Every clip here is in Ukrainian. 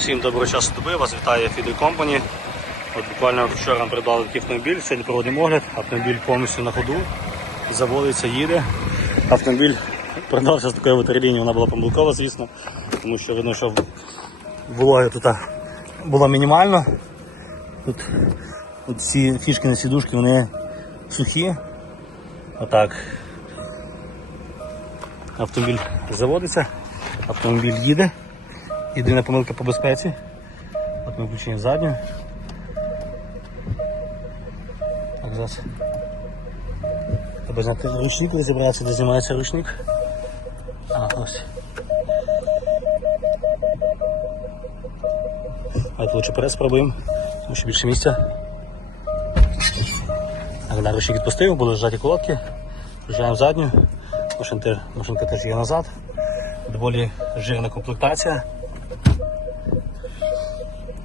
Всім доброго часу доби, вас вітає Фідер Компані. От буквально вчора нам придбали такий автомобіль, сьогодні проводимо огляд. Автомобіль повністю на ходу, заводиться, їде. Автомобіль продався з такої ватерлінії, вона була помилкова, звісно, тому що видно, що вологи тут було мінімально. Тут ці фішки на сідушки вони сухі. Отак. Автомобіль заводиться, автомобіль їде. Єдина помилка по безпеці. От ми включені задню. Так, зараз. Треба зняти ручник, розібратися, де знімається ручник. А, ось. Давайте лучше перед спробуємо, тому що більше місця. Так, да, ручник відпустив, були зжаті колодки. Включаємо задню. Машинка теж є назад. Доволі жирна комплектація.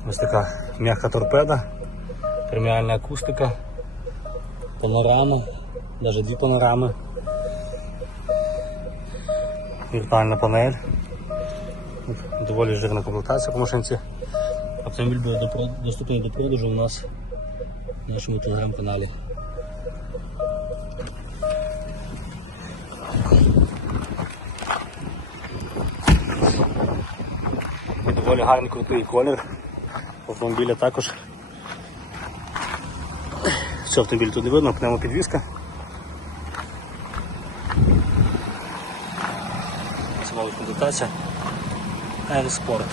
Ось така м'яка торпеда, преміальна акустика, панорама, навіть дві панорами, віртуальна панель. Доволі жирна комплектація по машинці. Автомобіль буде доступний до продажу у нас в нашому телеграм-каналі. Доволі гарний крутий колір. Автомобіля також. Все автомобіль тут не видно. Це нова комплектація. Air Sport.